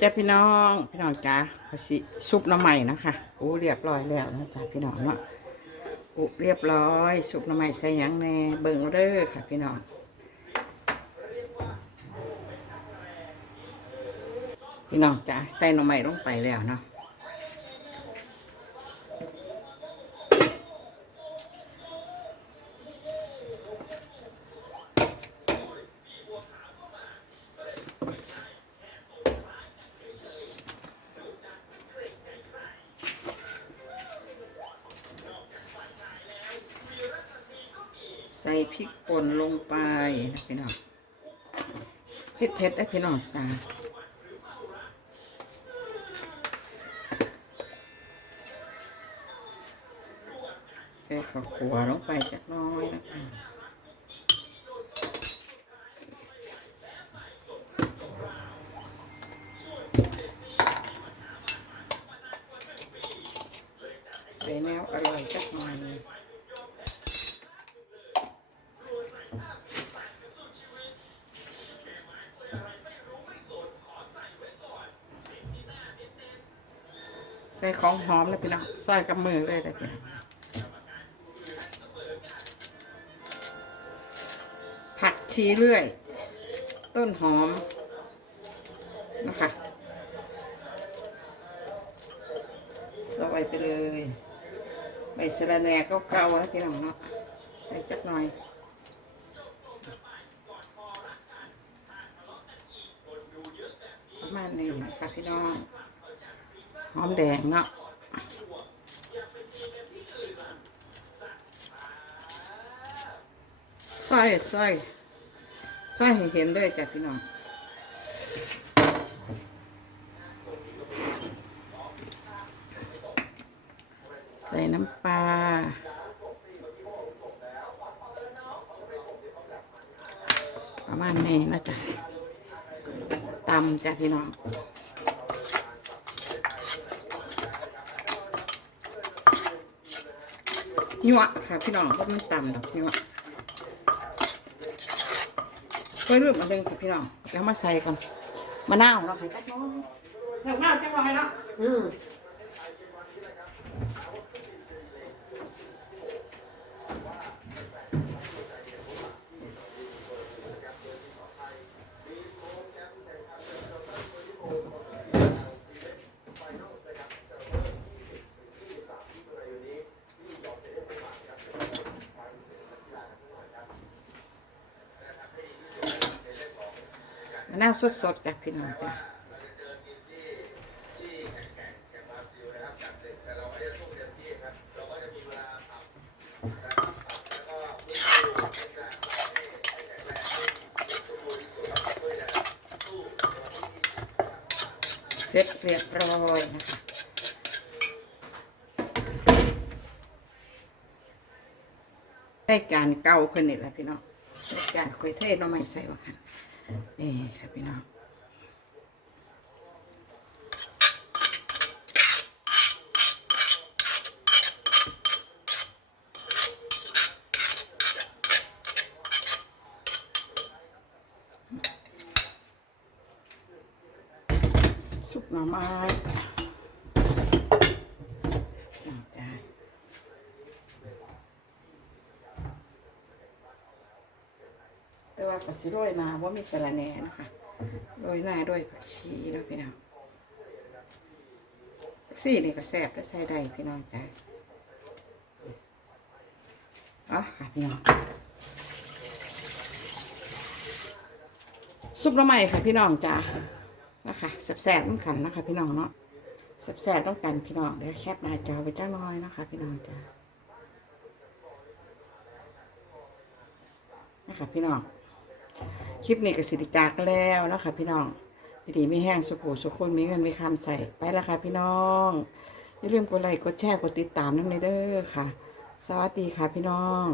จ้าพี่น้องพี่น้องจ้าขอสิซุปน้ำใหม่นะคะโอ้เรียบร้อยแล้วนะจ้าพี่น้องเนาะอุเรียบร้อย ซุปน้ำใหม่ใส่ยังแน่เบิ่งเด้อค่ะ พี่น้องพี่น้องจ้าใส่น้ำใหม่ลงไปแล้วเนาะ ส่พริกป่นลงไปนะพี่น้องเผ็ดเผ็ดได้พี่น้องจ้าใส่ข้าวขัวลงไปจักน้อยนะคะใส่แนวอร่อยจักหน่อย ใส่ของหอมนะพี่น้องซอยกับมือเลยนะพี่น้องผักชีเรื่อย ต้นหอมนะคะซอยไปเลยใบสะระแหน่เก่าๆนะพี่น้องเนาะใส่จักหน่อยประมาณนี้นะคะพี่น้อง หอมแดงเนาะซอยซอยซอยให้เห็นเลยจ้ะพี่น้องใส่น้ำปลาประมาณนี้นะจ๊ะตำจ้ะพี่น้อง ยั่วค่ะพี่น้องก็มันต่ำดอกยั่วก็เริ่มมาเบ่งค่ะพี่น้องเดี๋ยวมาใส่ก่อนมะนาวเนาะค่ะจักหน้อยใส่มะนาวจักหน่อยเนาะอืม นาสดๆจ้ะพี่น้องจ้ะเสร็จเรียบร้อยนะคะได้จานเก่าเพิ่นนี่แหละพี่น้องได้จานคุยเทศเราไม่ใส่ว่าค่ะ นี่ค่ะพี่น้องซุปหน่อไม้น้ำใจ แต่ว่าก็สิโรยหนาว่ามีสะระแหน่นะคะโรยหน้าด้วยผักชีเนาะพี่น้องผักชีนี่ก็แซ่บก็ใส่ได้พี่น้องจ้าอ๋อค่ะพี่น้องซุปหน่อไม้ค่ะพี่น้องจ้านะคะแสบๆต้องกันนะคะ พี่น้องเนาะแสบๆต้องกันพี่น้องเดี๋ยวแคบหน้าจอไปจ้าน้อยนะคะ พี่น้องจ้านะคะพี่น้อง คลิปนี้ก็สิริจากแล้วนะคะพี่น้องดีๆไม่แห้งสุขุสุขคนมีเงินมีคำใส่ไปแล้วค่ะพี่น้องอย่าลืมกดไลค์กดแชร์กดติดตามน้ำในเด้อค่ะ สวัสดีค่ะพี่น้อง